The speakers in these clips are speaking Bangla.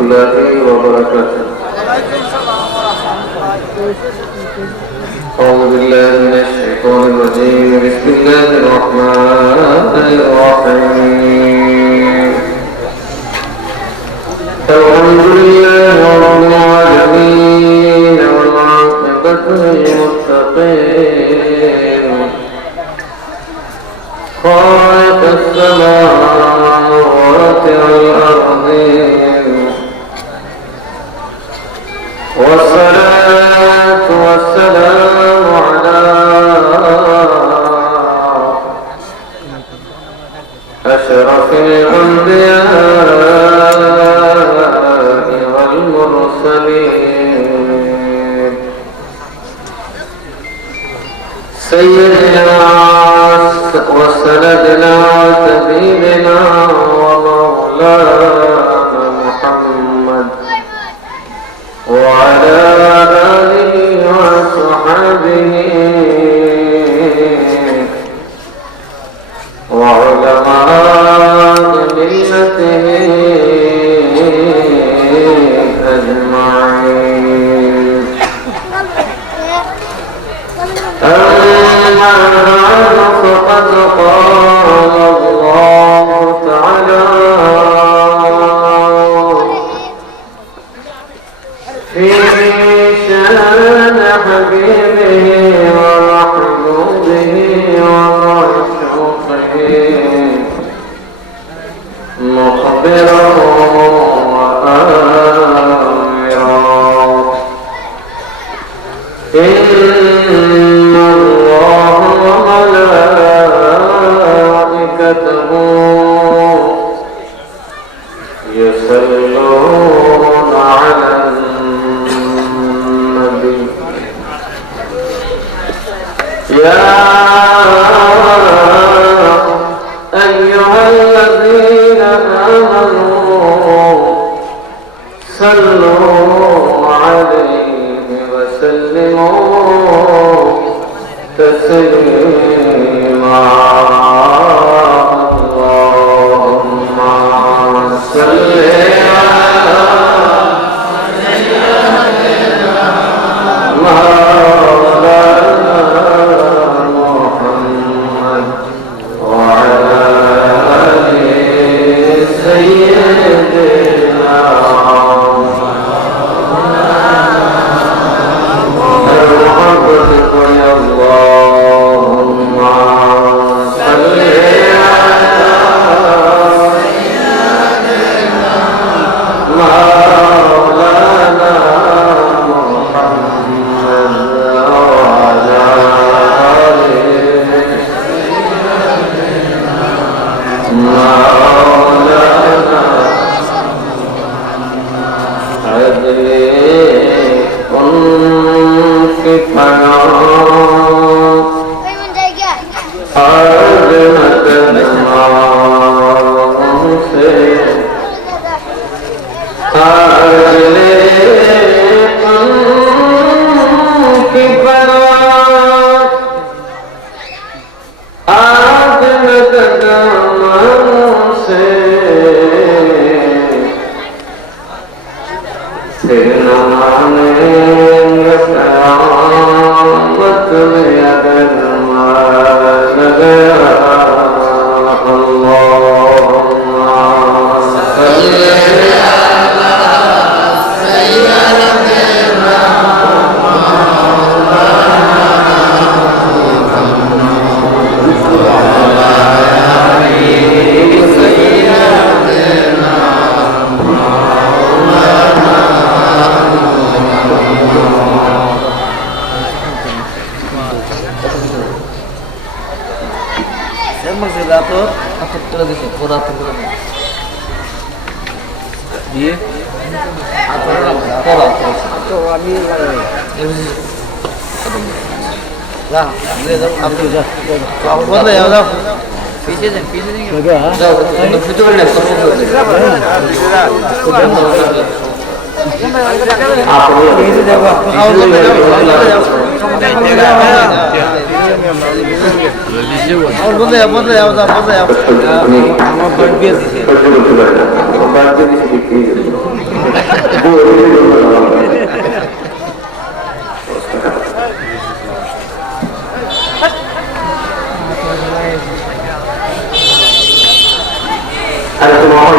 الله وبركاته. أعوذ بالله من الشيطان الرجيم. بسم الله الرحمن الرحيم. الحمد لله رب العالمين والعاقبة للمتقين. خالق السماوات والأرضين، والصلاة والسلام على أشرف الأنبياء والمرسلين، سيدنا وسندنا وسبيلنا ومولانا محمد وعلى آله وصحبه وعلماء ملته أجمعين. أما بعد فقد قال الله تعالى في شان حبيبه ومحبوبه ومعشوقه مخبرا وآمرا: إن الله وملائكته يصلون على النبي يا أيها الذين آمنوا صلوا عليه وسلموا تسليما. اللهم صل على سيدنا مولانا محمد وعلى آل سيدنا المحبة يا اللهم صل على سيدنا مولانا محمد وعلى آل سيدنا مولانا عدلي في حياة عظمة المعاصي عدلي في حياة عظمة المعاصي سيدنا আর তোমার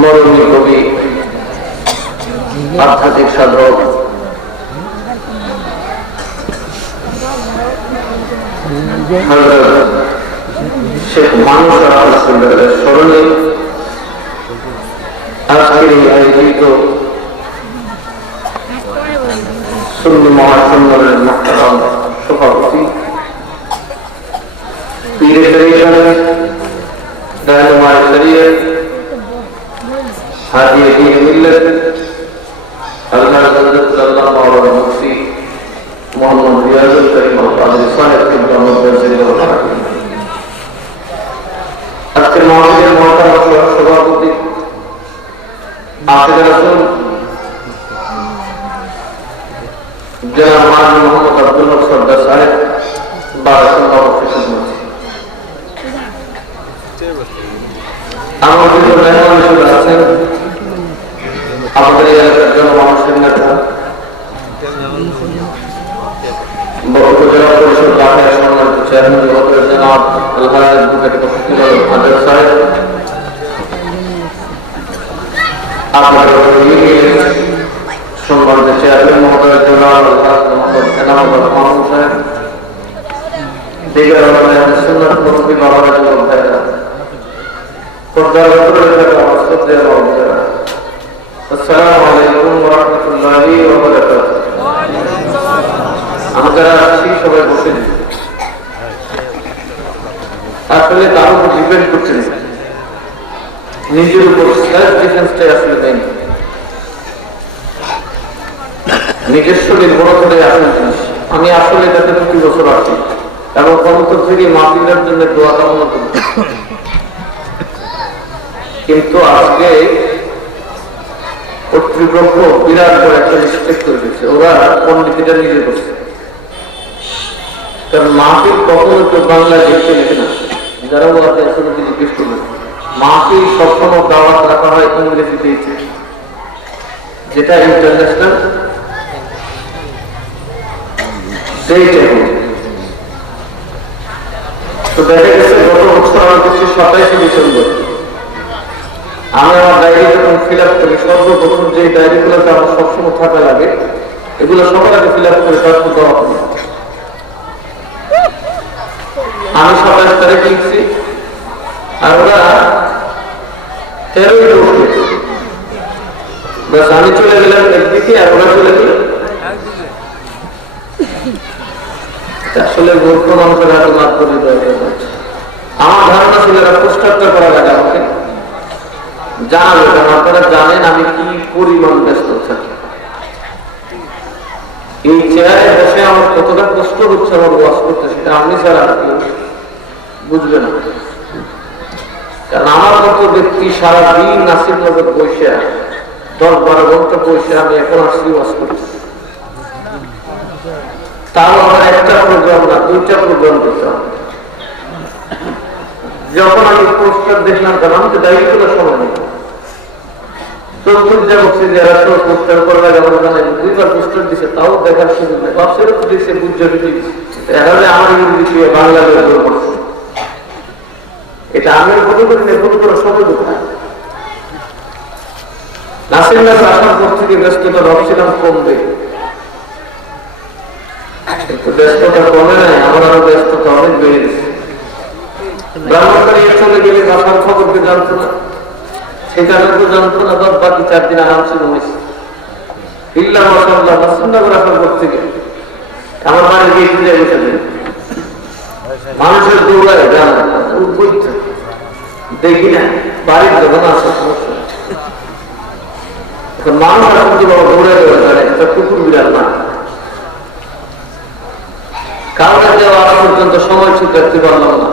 মরণী কবি আধ্যাত্মিক সাধক শেখ মানুষ স্মরণে আজকের এই আয়োজিত সুন্নি মহাসম্মেলনের মুহতারাম সভাপতি পীরে শরীয়ত रहनुमाए शरीयत हाजी दीन मिल्लत अल्लाह सल्लल्लाहु अलैहि वसल्लम मुफ्ती मोहम्मद रियाजुल करीम al-Qadri साहब के ब्रह्म दर्जे और আজকের মাহফিলের মহতারাম সভাপতি আশিক রাসূল জনাব মাননীয় মোহাম্মদ আব্দুল হক সরদার সাহেব বারাকাল্লাহু ফিকুম। আমাদের মেহমান হিসেবে আছেন আমাদের এলাকার জনমানুষের নেতা উপজেলা পরিষদ কাঠায় সম্মানিত চেয়ারম্যান মহোদয় জনাব আলহাজ অ্যাডভোকেট ফকিরুল আজাদ সাহেব, আপনাদের সম্মানিত চেয়ারম্যান মহোদয় জনাব আলহাজ মোহাম্মদ এনামুল রহমান সাহেব, দিগর আমাদের সুন্নাত মুরব্বী বাবারা যুবক ভাইরা, আসসালামু আলাইকুম ওয়া রাহমাতুল্লাহি ওয়া বারাকাতুহু। আমরা সবাই বসে আসলে তার উপর ডিপেন্ড করছে না, নিজের উপর সেলফ ডিফেন্সটাই আসলে নেই। নিজের শরীর বড় করে আসল জিনিস। আমি আসলে এটাতে ২০ বছর আছি এবং অন্তর থেকে মাহফিলের জন্য দোয়া কামনা করি, কিন্তু আজকে কর্তৃপক্ষ বিরাট বড় একটা মিস্টেক করে দিচ্ছে। ওরা পণ্ডিতটা নিজে করছে, কারণ মাহফিল কখনো কেউ বাংলা দেখতে লেখে না। যারা ওরাতে আসলে জিজ্ঞেস করবেন, মাহফিল সবসময় দাওয়াত রাখা হয় ইংরেজিতে, যেটা ইন্টারন্যাশনাল সেইটা। তো তো দেখা গেছে গত বছর আমার করছি 27শে ডিসেম্বর, আমি আমার ডায়েরি যখন ফিল আপ করি সর্বপ্রথম যে ডায়েরিগুলোতে আমার সবসময় থাকা লাগে এগুলো সবার আগে ফিল আপ করে তারপর দেওয়া হবে। আমি 27 তারিখ লিখছি আর ওরা 13ই উঠবে, বাস আমি চলে গেলাম একদিকে আর ওরা চলে গেল। আসলে মূর্খ মানুষের হাতে মাত করে দেওয়া। আমার ধারণা ছিল এরা পোস্টারটা করা লাগে আমাকে জানাবে, কারণ আপনারা জানেন আমি কি পরিমাণ ব্যস্ত থাকি। এই চেয়ারে বসে আমার কতটা কষ্ট হচ্ছে আমার ওয়াজ করতে, সেটা আমি ছাড়া কেউ বুঝবে না। কারণ আমার মতো ব্যক্তি সারাদিন নাসিরনগর বসে 10-12 ঘন্টা বসে আমি এখন আসছি ওয়াজ করতে, তাও আমার একটা প্রোগ্রাম না 2টা প্রোগ্রাম করতে হবে। যখন আমি পোস্টার দেখলাম তখন আমি তো দায়িত্ব করার সময় নেই, যারা পোস্টার করার আগে আমার জানাই 2বার পোস্টার দিচ্ছে, তাও দেখার সুযোগ নেই। ভাবছিল তো দিচ্ছে আমার ইংরেজি বাংলা করছে, এটা আমি ফটো করি না, ফটো করার সময় কোথায়। নাসিরনগর আসার পর থেকে ব্যস্ততা ভাবছিলাম কমবে, ব্যস্ততা কমে নাই, আমার আরো ব্যস্ততা অনেক বেড়ে গেছে। ব্রাহ্মণবাড়িয়া চলে গেলে বাসার খবরকে জানতো না, সেখানে তো জানতো না, বাকি 4 দিন আরাম ছিল হয়েছে। ইল্লা মাশাআল্লাহ নাসিরনগর আসার পর থেকে আমার বাড়ি গিয়ে খুঁজে বসে দেয় মানুষের দৌড়ায় জানা দেখি না বাড়ির যখন আসার সমস্যা মানুষ আসলে কি বাবা দৌড়ে দেওয়া একটা কুকুর বিড়াল না, কারণে দেওয়া আজ পর্যন্ত সময় ঠিক রাখতে পারলাম না,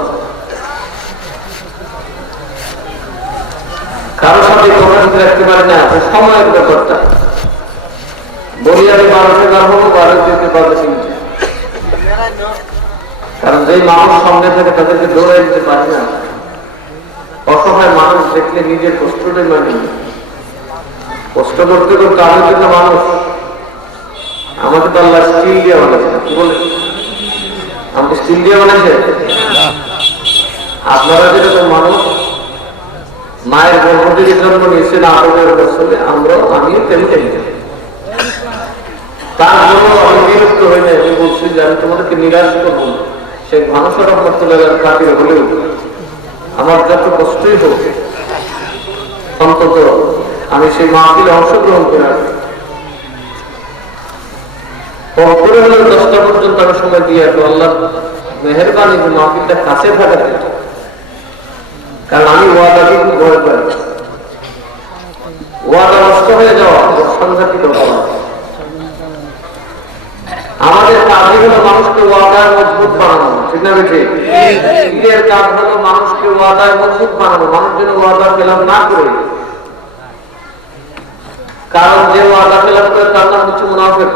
কারোর সাথে কথা ঠিক রাখতে পারি না। সময়ের ব্যাপারটা বলি আমি 12 বার হবো 12 দিতে পারবে চিন্তা, কারণ যে মানুষ সামনে থাকে তাদেরকে দৌড়াই দিতে পারি না। অসহায় মানুষ দেখলে নিজের কষ্টটাই মানে কষ্ট করতে করতে আমি কিন্তু মানুষ, আমাকে তো আল্লাহ স্টিল দিয়ে বানাইছে, কি বলে আমাকে স্টিল দিয়ে বানাইছে। আপনারা যেরকম মানুষ মায়ের গর্ভ থেকে জন্ম নিয়েছেন 18 বছরে, আমিও তেমনি। তারপরেও আমি বিরক্ত হই না, আমি বলছি যে আমি তোমাদেরকে নিরাশ করবো না। শেখ মানুষের রহমতুল্লাহ খাতির হলেও আমার যত কষ্টই হোক অন্তত আমি সেই মাহফিলে অংশগ্রহণ করে আসি। করে হলেও 10টা পর্যন্ত আমি সময় দিয়ে আসবো। আল্লাহ মেহেরবানি যে মাহফিলটা কাছে থাকা, কারণ আমি ওয়াদাকে খুব ভয় পাই। ওয়াদা নষ্ট হয়ে যাওয়া সাংঘাতিক অপরাধ। আমাদের কাজই হলো মানুষকে ওয়াদায় মজবুত বানানো, ঠিক না বেঠে? ঈদের কাজ হলো মানুষকে ওয়াদায় মজবুত বানানো, মানুষ যেন ওয়াদা খেলাপ না করে। কারণ যে ওয়াদা খেলাপ করে তার নাম হচ্ছে মুনাফিক।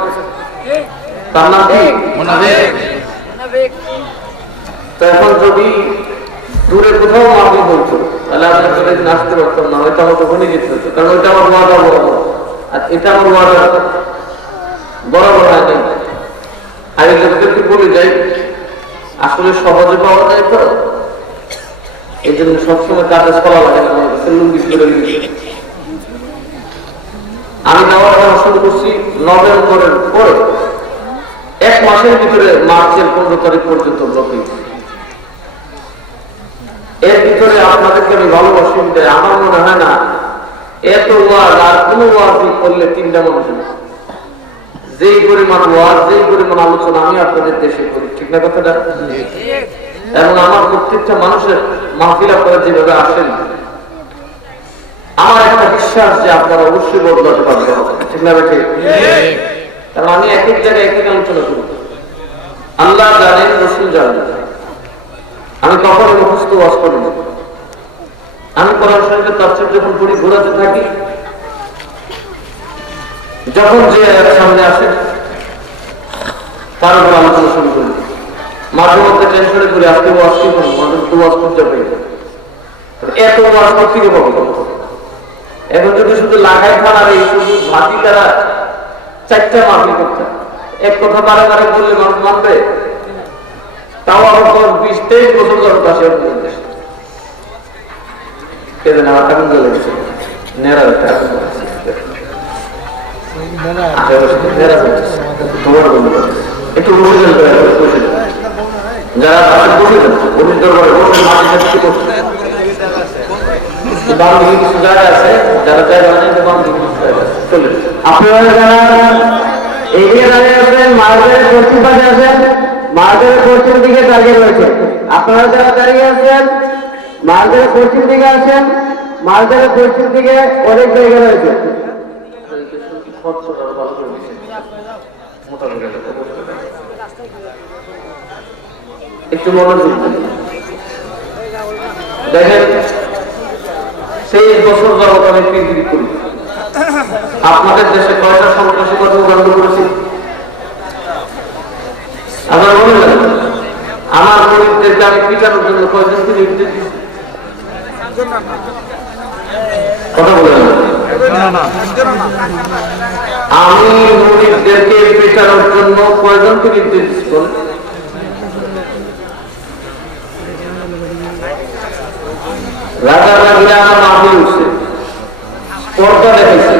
তার নাম কি? মুনাফিক। তো এখন যদি দূরে কোথাও মাহফিল হইতো তাহলে আমি আসলে নাচতে পারতাম না, হয়তো আমার ওখানে যেতে হতো, কারণ ওইটা আমার ওয়াদা বরাবর, আর এটা আমার ওয়াদা বরাবর হয় নাই। আমি লোকদেরকে বলে যাই আসলে সহজে পাওয়া যায় তো, এই জন্য সবসময় কাজে চলা লাগে না, লুঙ্গি করে দিয়েছি। আমি যাওয়ার পর শুরু করছি নভেম্বরের পরে, 1 মাসের ভিতরে মার্চের 15 তারিখ পর্যন্ত ব্লকে। এর ভিতরে আপনাদেরকে আমি ভালোবাসি, আমার মনে হয় না এত ওয়াজ আর কোন ওয়াজই করলে 3টা মানুষ, যেই পরিমাণ ওয়াজ যেই পরিমাণ আলোচনা আমি আপনাদের দেশে করি, ঠিক না কথাটা? এবং আমার প্রত্যেকটা মানুষের মাহফিল আপনারা যেভাবে আসেন, আমার একটা বিশ্বাস যে আপনারা অবশ্যই বদলাতে পারবেন, ঠিক না বেঠে? কারণ আমি এক এক জায়গায় এক এক আলোচনা করি, আল্লাহ জানেন, রসুল জানেন। আমি কখনো মুখস্থ ওয়াজ করি না। আমি কোরআন শরীফের তাফসীর যখন পড়ি ঘোরাতে থাকি, যখন যে সামনে আসে তার উপর আলোচনা শুরু করি। মাঝে মধ্যে টেনশনে করি আজকে ওয়াজ কি করবো, মাঝে মধ্যে ওয়াজ করতে পারি এত ওয়াজ করতে পাবো। এখন যদি শুধু লাগাই খানার এই শুধু ভাতি তারা 4টা মাহফিল করতে, এক কথা বারে বারে বললে মানুষ মানবে? তাও আরো 10-20-23 বছর যাবত আসে আপনাদের দেশে। এদের আমার কারণ চলে গেছে নেড়া একটু বসে যারা বসে অফিস দরবারে বসে মাঝে কিছু করছে বাম দিকে কিছু জায়গা আছে, যারা জায়গা নেই বাম দিকে কিছু জায়গা আছে। চলে আপনারা যারা এগিয়ে দাঁড়িয়ে আছেন, মার্কেটের পশ্চিম পাশে আছেন, মার্কেটের পশ্চিম দিকে দাঁড়িয়ে রয়েছে। আপনারা যারা দাঁড়িয়ে আছেন মার্কেটের পশ্চিম দিকে আছেন, মার্কেটের পশ্চিম দিকে অনেক জায়গা রয়েছে। একটু মনোযোগ দেখেন, সেই বছর যাবত আমি পৃথিবী করি। আপনাদের দেশে কয়টা সন্ত্রাসী কর্মকাণ্ড করেছি আমার মনে হয়। আমার গরিবদেরকে আমি পিটানোর জন্য কয়জনকে নির্দেশ দিচ্ছি কথা বলে আমি গরিবদেরকে পিটানোর জন্য কয়জনকে নির্দেশ দিচ্ছি রাজা রাগিরা আমার মাহফিল উঠছে, পর্দা দেখেছে,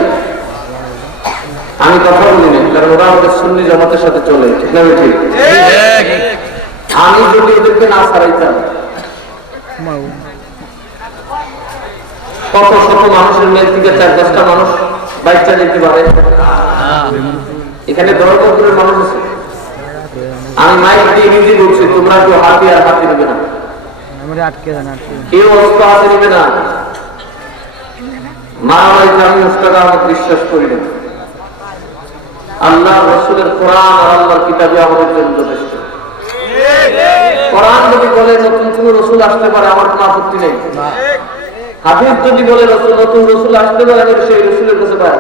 আমি কথা বলি না, কারণ ওরা আমাদের সুন্নি জামাতের সাথে চলে, ঠিক না? ঠিক। আমি যদি ওদেরকে না ছাড়াইতাম কত শত মানুষের মেল থেকে 4-10টা মানুষ বাইকটা যেতে পারে। এখানে দরকার মানুষ আছে। আমি মাইক দিয়ে নিজে বলছি, তোমরা কেউ হাতি আর হাতি নেবে না, কেউ অস্ত্র হাতে নেবে না। মারামারিতে আমি মুস্তাক আহমদ বিশ্বাস করি না। আল্লাহ রসুলের কোরআন আর আল্লাহর কিতাবে আমাদের জন্য যথেষ্ট। কোরআন যদি বলে নতুন কোন রসুল আসতে পারে, আমার কোনো আপত্তি নেই। হাদিস যদি বলে নতুন রসুল আসতে পারে, সেই রসুলের কাছে পাওয়া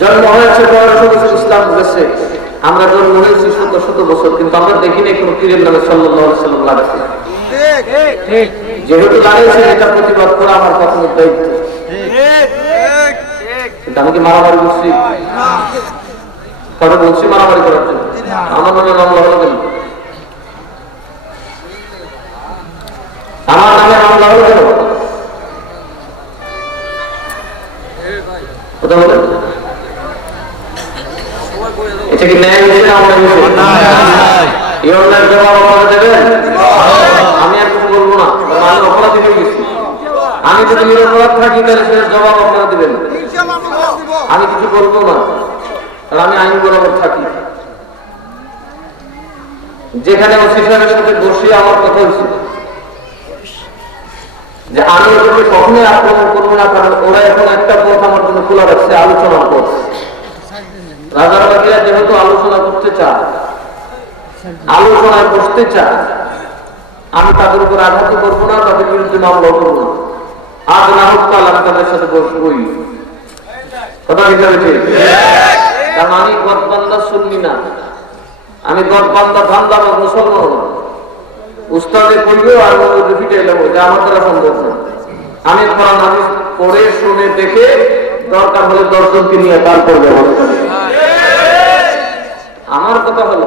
জন্ম হয়েছে 1200 বছর ইসলাম গেছে, আমরা জন্ম হয়েছি 100 বছর, কিন্তু আমরা দেখি না কোনো পীরের নামে সাল্লাল্লাহু আলাইহি সাল্লাম লাগাচ্ছে। যেহেতু লাগাইছে, এটা প্রতিবাদ করা আমার প্রাথমিক দায়িত্ব। আমি কি মারামারি করছি? কথা বলছি মারামারি করার জন্য? আমার নামে মামলা হলো কেন? আমার নামে মামলা হলো কেন? কথা বলে এটা কি ন্যায় হয়েছে না অন্যায় হয়েছে? এই অন্যায়ের জবাব আপনারা দেবেন? আমি আর কিছু বলবো না, আমি অপরাধী হয়ে গেছি। আমি যদি নিরপরাধ থাকি তাহলে সেটার জবাব আপনারা দেবেন, আমি কিছু বলবো না, কারণ আমি আইন বরাবর থাকি। যেখানে ওসি সাহেবের সাথে বসে আমার কথা হয়েছে যে আমি ওদেরকে কখনোই আক্রমণ করবো না, কারণ ওরা এখন একটা পথ আমার জন্য খোলা রাখছে, আলোচনার পথ। রাজার বাকিরা যেহেতু আলোচনা করতে চায়, আলোচনায় বসতে চায়, আমি তাদের উপর আঘাত করবো না, তাদের বিরুদ্ধে মামলা করবো না। আজ না হোক কাল আমি তাদের সাথে বসবই। কথা ঠিক আছে? কারণ আমি গদবান্দা সুন্নি না, আমি গদবান্দা ধান্দা বা মুসলমান না। উস্তাদে করবেও আর ফিটে এলাম, যে আমার দ্বারা সম্ভব না। আমি কোরআন হাদিস পড়ে শুনে দেখে দরকার হলে 10 জনকে নিয়ে তারপর ব্যবস্থা নেব। আমার কথা হলো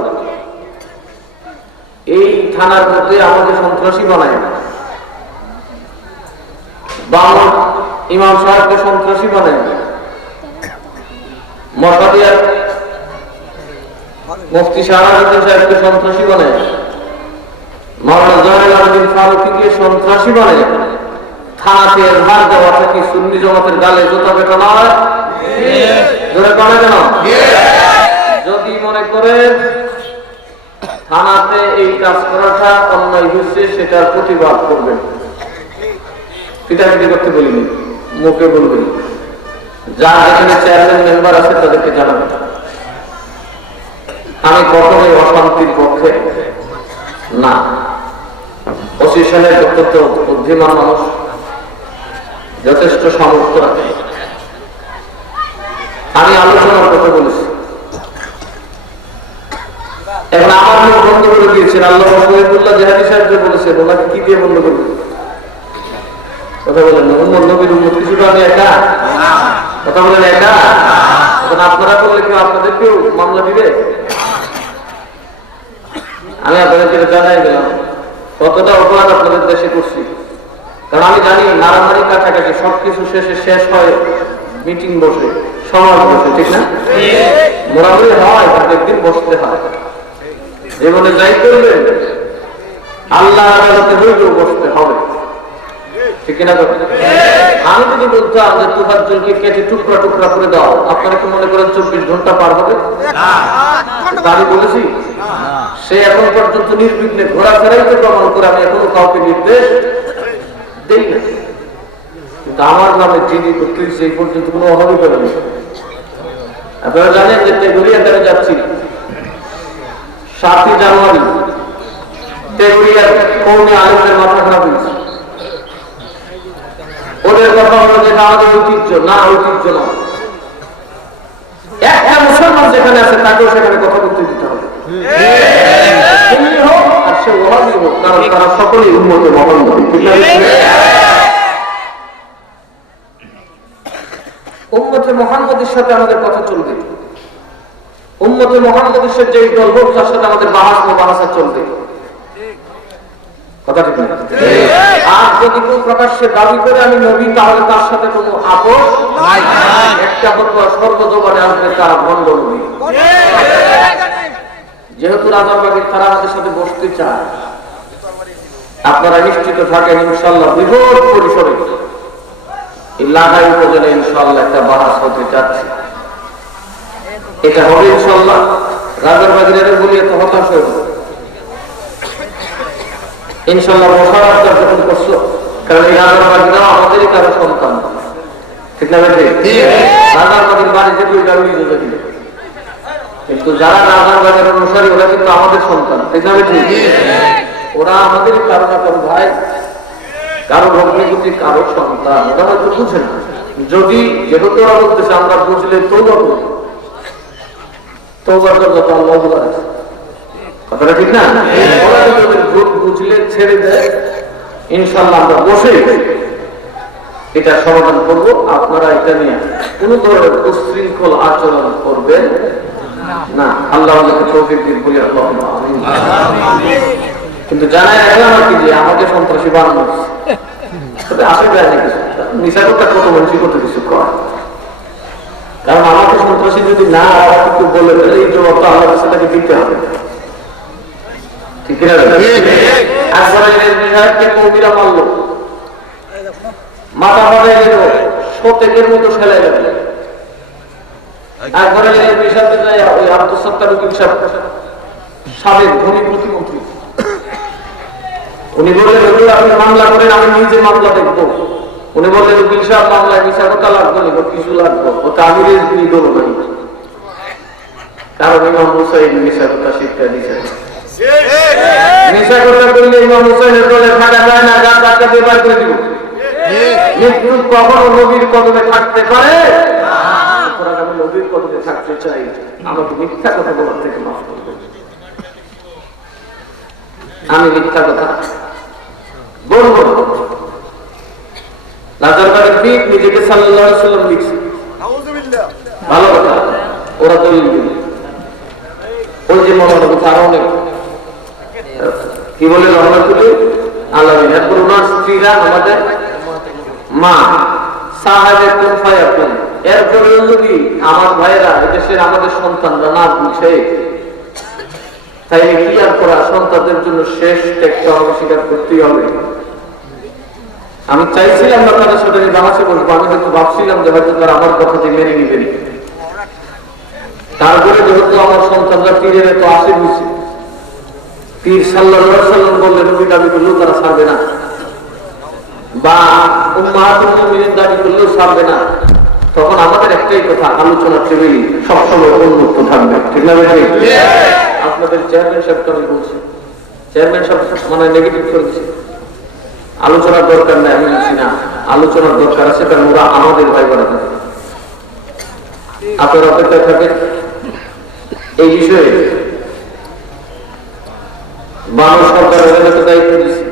এই থানার মধ্যে আমাকে সন্ত্রাসী বানায় না, বাংলা ইমাম সাহেবকে সন্ত্রাসী বানায় না, মশাদিয়ার মুফতি শাহরাজউদ্দিন সাহেবকে সন্ত্রাসী বানায় না, মাওলানা জয়নুল আবেদিন ফারুকীকে সন্ত্রাসী বানায় না। থানাতে এজহার দেওয়াটা কি সুন্নি জামাতের গালে জোতা পেটা নয়? জোরে করে কেন? যদি মনে করেন থানাতে এই কাজ করাটা অন্যায় হচ্ছে, সেটার প্রতিবাদ করবেন। পিটাপিটি করতে বলিনি, মুখে বলবেন। যার যেখানে চেয়ারম্যান মেম্বার আছে তাদেরকে জানাবেন। আমি কখনোই অশান্তির পক্ষে না। ওসি সাহেব অত্যন্ত বুদ্ধিমান মানুষ, যথেষ্ট সামর্থ্য রাখে। আমি আলোচনার কথা বলেছি, এখন আমার মুখ বন্ধ করে দিয়েছেন। আল্লাহ শহীদুল্লাহ জেহাদি সাহেব যে বলেছেন, ওনাকে কি দিয়ে বন্ধ করবেন? কথা বলেন নবীর উম্মত কিছুটা আমি একা? কথা বলেন একা? এখন আপনারা করলে কেউ আপনাদেরকেও মামলা দিবে? আমি আপনাদেরকে জানাই গেলাম কতটা অপরাধ আপনাদের দেশে করছি। কারণ আমি জানি মারামারি কাছাকাছি সবকিছু শেষ হয় মিটিং বসে, সমাজ বসে, ঠিক না? মোরামুরি হয়, তাকে একদিন বসতে হয়। জীবনে যাই করবেন আল্লাহ আদালতে হইলেও বসতে হবে, ঠিক না? আমি যদি বলতাম যে তুফাজ্জলকে কেটে টুকরা টুকরা করে দাও, আপনারা কি মনে করেন 24 ঘন্টা পার হবে? আমি বলেছি সে এখন পর্যন্ত নির্বিঘ্নে ঘোরাফেরাই তো প্রমাণ করে আমি এখনো কাউকে নির্দেশ দেই না। কিন্তু আমার নামে জিডি করতে সেই পর্যন্ত কোনো অভাবই করেনি। আপনারা জানেন যে তেগুলিয়াতে আমি যাচ্ছি 7 জানুয়ারি, তেগুলিয়ার কৌমি আলেমদের মাথা খারাপ হয়েছে। ওদের কথা হলো যে আমাদের ঐতিহ্য না, ঐতিহ্য না। একটা মুসলমান যেখানে আছে তাকেও সেখানে কথা বলতে দিতে হবে, হোক আর সে ওয়াহাবি হোক, কারণ তারা সকলেই উম্মতে মুহাম্মদী, ঠিক না? উম্মতে মুহাম্মদের সাথে আমাদের কথা চলবে, উম্মতে মুহাম্মদের সাথে যেই দল হোক তার সাথে আমাদের বাহাসা চলবে, কথা ঠিক না? আর যদি কেউ প্রকাশ্যে দাবি করে আমি নবী, তাহলে তার সাথে কোনো আপোষ নাই। একটা ফতোয়া সর্বজবানে আসবে, তারা ভণ্ড নবী। যেহেতু রাজাবাগের তারা আমাদের সাথে বসতে চায়, আপনারা নিশ্চিত থাকেন ইনশাআল্লাহ বৃহৎ পরিসরে লাগাই উপজেলা ইনশাআল্লাহ একটা বাহাস হতে যাচ্ছে। এটা হবে ইনশাআল্লাহ। রাজাবাগের বলি এত হতাশ হয়ে ইনশাআল্লাহ বসার আপনার যখন করছো, কারণ এই রাজাবাগিরাও আমাদেরই কারো সন্তান, ঠিক না? রাজাবাগের বাড়ি যে দুইটা নিজে যাবি, কিন্তু যারা রাজাবাগের অনুসারী ওরা কিন্তু আমাদের সন্তান, ঠিক না? ওরা আমাদের কারো না কারো ভাই, কারো ভগ্নিপতি, কারো সন্তান, ওরা হয়তো বুঝে না। যদি যেহেতু ওরা বলতেছে আমরা বুঝলে তৌবা করবো, তৌবা করবো তো আল্লাহ আছে, কথাটা ঠিক না? ওরা যদি ওদের ভুল বুঝলে ছেড়ে দেয়, ইনশাআল্লাহ আমরা বসে এটা সমাধান করব। আপনারা এটা নিয়ে কোন ধরনের উশৃঙ্খল আচরণ করবেন না, আল্লাহ আমাদেরকে তৌফিক দিন বলি আল্লাহুম্মা আমিন। কিন্তু জানাই রাখলাম আর কি যে আমাকে সন্ত্রাসী বানানো তবে আসে যায় না কিছু নিশা করতে কত মানুষই করতে কিছু করে, কারণ আমাকে সন্ত্রাসী যদি না কিছু বলে তাহলে এই জবাবটা আল্লাহ কাছে তাকে দিতে হবে, ঠিক না? আকবরের বিহারকে কৌমিরা মারলো, মাথা বাড়াই গেল, শতেকের মতো ফেলাই গেল। আকবরের বিষাদে যায় ওই আব্দুল সত্তার সাবেক ভূমি প্রতিমন্ত্রী, উনি বললেন আপনি মামলা করেন, আমি নিজে মামলা দেখবো। উনি বললেন উকিল সাহেব মামলায় মিশা কথা লাগবে না, কিছু লাগবো, ওটা আমি রেজনি দেবো না, কারণ ইমাম হুসাইন মিশা কথা শিক্ষা দিয়েছেন। মিশা কথা বললে ইমাম হুসাইনের দলে থাকা যায় না, যা তাকে বেবার করে দিব। মৃত্যু কখনো নবীর কদমে থাকতে পারে, আমি নবীর কদমে থাকতে চাই, আমাকে মিথ্যা কথা বলার থেকে মাফ করবে। আমি মিথ্যা কথা বলবো না। রাজারবাগের পীর নিজেকে সাল্লাল্লাহু আলাইহি ওয়াসাল্লাম লিখছে, ভালো কথা, ওরা দলিল দিল। ওই যে মহানবী আরো অনেক কি বলে রহমাতুল আলামিন, এরপর ওনার স্ত্রীরা আমাদের মা সাহাবে কোন ফায়াকুন। এরপরে যদি আমার ভাইয়েরা দেশের আমাদের সন্তানরা না বুঝে, তাই কি আর করা, সন্তানদের জন্য শেষ ত্যাগটা আমাকে স্বীকার করতেই হবে। আমি চাইছিলাম না তাদের সাথে বাংলাদেশে বলবো, আমি হয়তো ভাবছিলাম যে হয়তো তারা আমার কথাটি মেনে নিবেন। তারপরে যেহেতু আমার সন্তানরা পীরের এত আসে বুঝছে, পীর সাল্লাল্লাহু আলাইহি ওয়াসাল্লাম বললেন নবী দাবি করলেও তারা ছাড়বে না, বা উম্মাহাতুল মুমিনিন দাবি করলেও ছাড়বে না, তখন আমাদের একটাই কথা, আলোচনার টেবিল সবসময় উন্মুক্ত থাকবে, ঠিক না? আপনাদের চেয়ারম্যান সাহেবকে আমি বলছি, চেয়ারম্যান সাহেব মানে নেগেটিভ করে দিচ্ছে, আলোচনার দরকার নেই। আমি বলছি না, আলোচনার দরকার আছে, কারণ ওরা আমাদের ভাই বোন। আপনার অপেক্ষায় থাকেন এই বিষয়ে। বাংলা সরকারের দায়িত্ব দিচ্ছি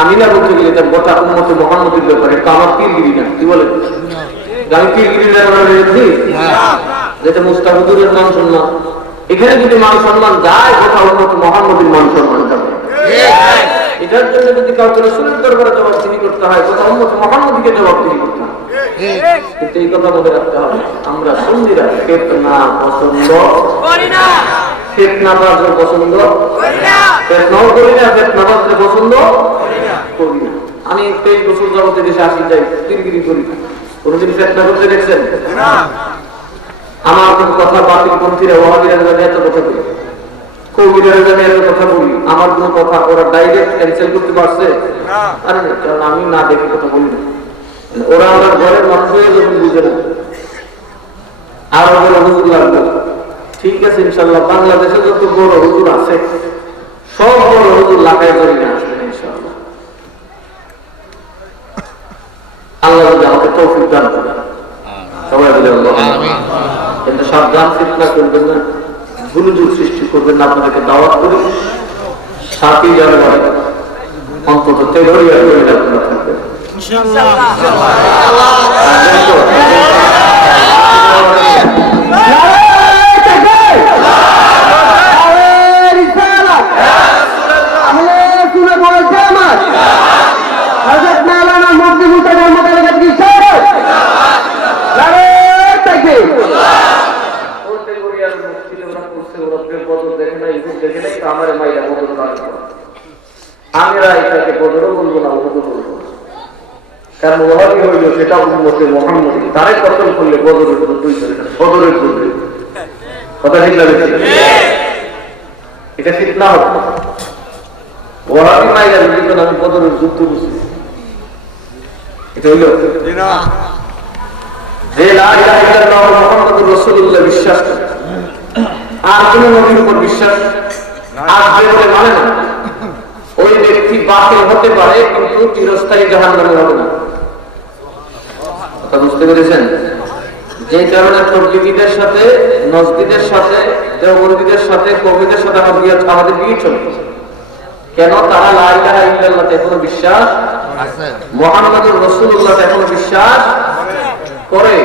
আমি না, বলতে গেলে এটা গোটা উম্মতে মুহাম্মদের ব্যাপারে, এটা আমার পীরগিরি না, কি বলে আমি পীরগিরি না, যেটা মুস্তাফিজুরের নাম শুনলাম এখানে যদি মান সম্মান যায়, গোটা উম্মত মুহাম্মদের মান সম্মান যাবে। এটার জন্য যদি কাউকে রাসূলের দরবারে জবাবদিহি করতে হয়, গোটা উম্মত মুহাম্মদকে জবাবদিহি করতে হয়। কিন্তু এই কথা মনে রাখতে হবে, আমরা সুন্নিরা ফিতনা পছন্দ করি না, ফিতনাবাজকে পছন্দ করি না, ফিতনাও করি না, ফিতনাবাজকে পছন্দ করি না। আমি 23 বছর যাবত দেশে আসি যাই, কিরকিরি করি না। কোনদিন ফিতনা করতে দেখছেন? না। আমার কোন কথা বাতিল পন্থীরা ওয়াহাবিরা জানি এত কথা বলি, কবিরা জানি এত কথা বলি, আমার কোন কথা ওরা ডাইরেক্ট ক্যান্সেল করতে পারছে? না। আরে কারণ আমি না দেখে কথা বলি না। ওরা আমার ঘরের মানুষ হয়ে যখন বুঝে না, আর ওদের হুজুর লাগবে। ঠিক আছে, ইনশাল্লাহ বাংলাদেশে যত বড় হুজুর আছে সব বড় হুজুর লাগায় ধরে নিয়ে আসবেন ইনশাল্লাহ। আল্লাহ যদি আমাকে তৌফিক দান করে, সবাই বলে আমিন। কিন্তু সাবধান, ফিতনা করবেন না, গুলুজুল সৃষ্টি করবেন না। আপনাদেরকে দাওয়াত করি, 7ই জানুয়ারি অন্তত তেঘরিয়া করে আপনারা থাকবেন ইনশাআল্লাহ। আমরা এটাকে বদরও বলবো না, বদর বলবো, কারণ ওহাবি হইল সেটা উম্মতে মুহাম্মদী, তারাই কতল করলে বদরের যুদ্ধই করে না, বদরের যুদ্ধ। কথা ঠিক লাগছে? এটা ফিতনা হবে। ওহাবি মাইরা যদি আমি বদরের যুদ্ধ বুঝি, এটা হইল যে লা ইলাহা ইল্লাল্লাহ মুহাম্মাদুর রাসূলুল্লাহ বিশ্বাস করে, আর কোন নবীর উপর বিশ্বাস আসবে বলে মানে না, ওই ব্যক্তি বাতিল হতে পারে কিন্তু চিরস্থায়ী জাহান্নামে হবে না। কথা বুঝতে পেরেছেন? যে কারণে তবলিগীদের সাথে, নজদীদের সাথে, দেওবন্দীদের সাথে, কওমীদের সাথে আমাদের বিয়ে চলে। কেন? তারা লা ইলাহা ইল্লাল্লাহ এখনো বিশ্বাস আছে, মুহাম্মাদুর রাসূলুল্লাহ এখনো বিশ্বাস করে।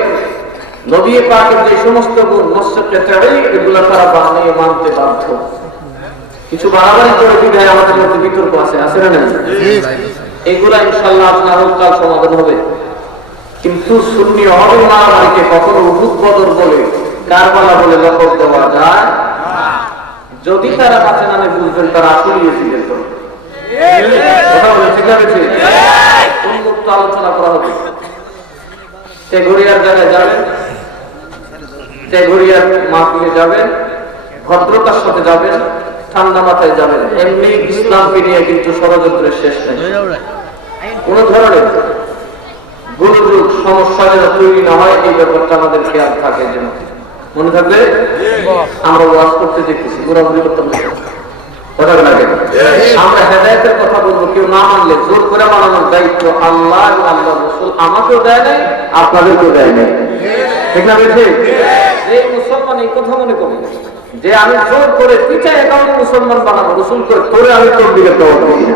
নবী পাকের যে সমস্ত গুণ মুসতাকিতাই, এগুলা তারা বানিয়ে মানতে বাধ্য। কিছু বাড়াবাড়ি করে বিধায় আমাদের মধ্যে বিতর্ক আছে, আছে না? এগুলা ইনশাআল্লাহ আপনার কাল সমাধান হবে। কিন্তু সুন্নি ওয়াহাবি মারামারিকে কখনো উহুদ বদর বলে, কারবালা বলে লকব দেওয়া যায় না। যদি তারা বাঁচে নামে বুঝবেন তারা আসলেই এসেছিলেন। কথা বলে ঠিক আছে? উন্মুক্ত আলোচনা করা হবে। তেঘরিয়ার জায়গায় যাবেন, তেঘরিয়ার মাহফিলে যাবেন, ভদ্রতার সাথে যাবেন, ঠান্ডা মাথায় যাবেন। এমনি ইসলামকে নিয়ে কিন্তু ষড়যন্ত্রের শেষ নেই। কোন ধরনের গুরুযুগ সমস্যা যেন তৈরি না হয়, এই ব্যাপারটা আমাদের খেয়াল থাকে। যেন মনে থাকবে আমরা ওয়াজ করতে দেখতেছি, ঘোরাঘুরি করতে কথা লাগে। আমরা হেদায়েতের কথা বলবো, কেউ না মানলে জোর করে মানানোর দায়িত্ব আল্লাহ এবং আল্লাহ রাসূল আমাকেও দেয় নাই, আপনাদেরকেও দেয় নাই। ঠিক না? বেশি এই মুসলমান এই কথা মনে করে যে আমি জোর করে পিছায় একাউন্ট মুসলমান বানাবো, রসুল করে তোরে আমি তোর দিকে দেওয়া করি না।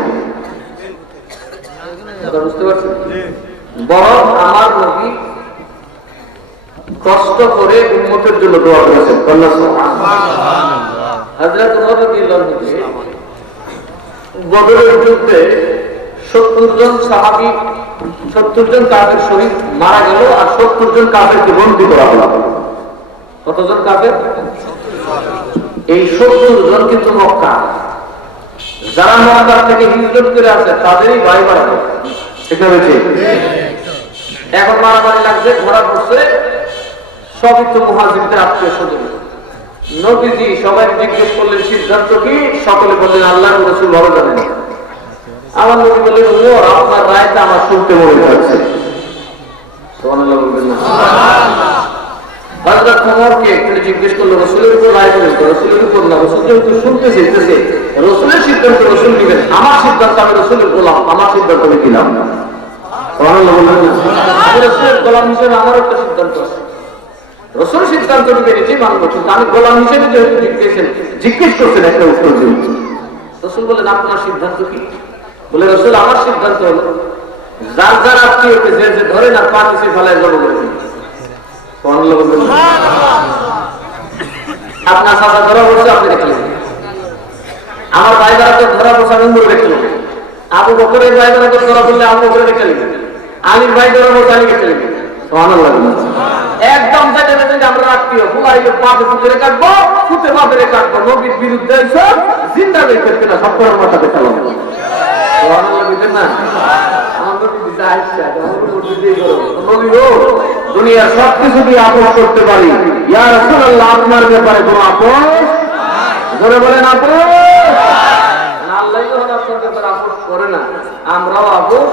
বুঝতে পারছি? বরং আমার নবী কষ্ট করে উম্মতের জন্য দোয়া করেছেন। হযরত ওমর রাদিয়াল্লাহু আনহু বদরের যুদ্ধে 70 জন সাহাবী, 70 জন কাফের শহীদ মারা গেল, আর 70 জন কাফেরকে বন্দী করা হলো। কতজন কাফের? এই 70 জন কিন্তু মক্কা, যারা মক্কা থেকে হিজরত করে আসে তাদেরই ভাই ভাই। ঠিক আছে? এখন মারামারি লাগছে, ঘোড়া পড়ছে, সবই তো মুহাজিরদের আত্মীয় স্বজন। নবীজি সবাই জিজ্ঞেস করলেন সিদ্ধান্ত কি? সকলে বললেন আল্লাহর রাসূল ভালো জানেন। আমার নবী বললেন ওমর, আপনার রায়টা আমার শুনতে মনে হচ্ছে। সুবহানাল্লাহ বলবেন না? হযরত ওমরকে একটু জিজ্ঞেস করলো রাসূলের উপর রায় বলেন, রাসূলের উপর না, রাসূল যেহেতু শুনতে চাইতেছে, রাসূলের সিদ্ধান্ত রাসূল নেবেন, আমার সিদ্ধান্ত আমি রাসূলের গোলাম, আমার সিদ্ধান্ত আমি দিলাম না। সুবহানাল্লাহ বলবেন না? রাসূলের গোলাম হিসেবে আমার একটা সিদ্ধান্ত আছে, রাসূল সিদ্ধান্ত নেবেন এটাই মানবো, কিন্তু আমি গোলাম হিসেবে যেহেতু জিজ্ঞেস করছেন একটা উত্তর দিন। রাসূল বলেন আপনার সিদ্ধান্ত কি? বলে রাসূল আমার সিদ্ধান্ত হলো যার যার আত্মীয়কে যে যে ধরে না পা নিচে ফেলায় জড়ো করে দিন। সুবহানাল্লাহ বলবেন না? আপনার চাচা ধরা বসে আপনি দেখলেন, আমার ভাই বেড়াতে ধরা বসে আমি উমর দেখলাম, আবু বকরের ভাই বেড়াতে ধরা বললে আবু বকরে দেখে নেবেন, আলীর ভাই ধরা বসে আলী দেখে নেবেন। একদম আমরা আত্মীয় ফুলাইলে পাপে ফুটে কাটবো, ফুটে পাপে কাটবো, নবীর বিরুদ্ধে জিন্দা দেখতে না সব করার মাথা দেখালো না। দুনিয়ার সবকিছু দিয়ে আপোষ করতে পারি, ইয়া রাসূলুল্লাহ আপনার ব্যাপারে কোনো আপোষ ধরে বলেন আপোষ না, আল্লাহ যখন আপনার ব্যাপারে আপোষ করে না আমরাও আপোষ।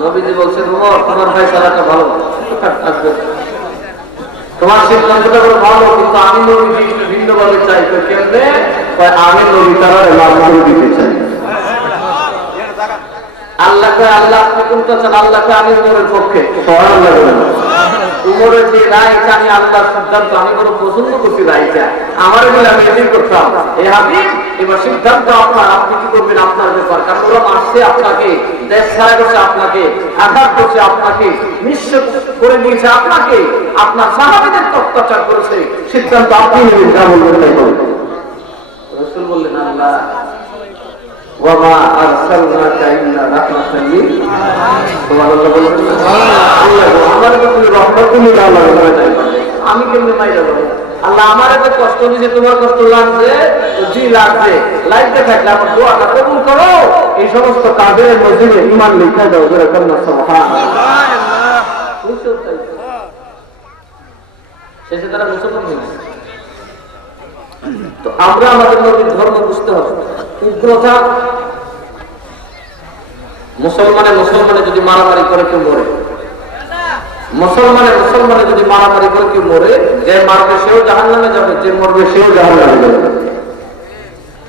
নবীজি বলছেন ওমর তোমার ভাই সালাটা ভালো, তোমার সিদ্ধান্তটা করে ভালো, কিন্তু আমি নবী ভিন্নভাবে চাই। তো কেমনে? আমি নবী তারা লাভ করে দিতে চাই। আল্লাহকে আল্লাহ আপনি কোনটা চান? আল্লাহকে আমি উমরের পক্ষে, উমরের যে রায় আমি আল্লাহর সিদ্ধান্ত আমি কোনো পছন্দ করছি রায়টা আমার বলে আমি এটাই করতাম। এই হাবিব এবার সিদ্ধান্ত আপনার, আপনি কি করবেন আপনার ব্যাপার। কারণ ওরা মারছে আপনাকে, দেশ ছাড়া করছে আপনাকে, আঘাত করছে আপনাকে, নিঃস্ব করে দিয়েছে আপনাকে, আপনার সাহাবীদের অত্যাচার করেছে, সিদ্ধান্ত আপনি নেবেন, যা বলবেন তাই করবেন। রাসূল বললেন আল্লাহ ওয়ামা আরসালনাকা ইল্লা রাহমাতাল লিল আলামিন। সুবহানাল্লাহ বলুন। আল্লাহ আমার তো তুমি রহমতুল লিল আলামিন, আমি কেমনে মাই যাব? আল্লাহ আমার এত কষ্ট দিয়েছে, তোমার কষ্ট লাগছে, জি লাগছে, লাইতে থাকলে আমার দোয়াটা কবুল করো। এই সমস্ত কাজের মধ্যে ঈমান লিখা দাও, যারা কন্যা সুবহানাল্লাহ। শেষে তারা মুসলমান হয়েছে। তো আমরা আমাদের নবীর ধর্ম বুঝতে হবে। উগ্রতা মুসলমানে যদি মারামারি করে কেউ মরে, মুসলমানে যদি মারামারি করে কেউ মরে, যে মারবে সেও জাহান্নামে যাবে, যে মরবে সেও জাহান্নামে যাবে।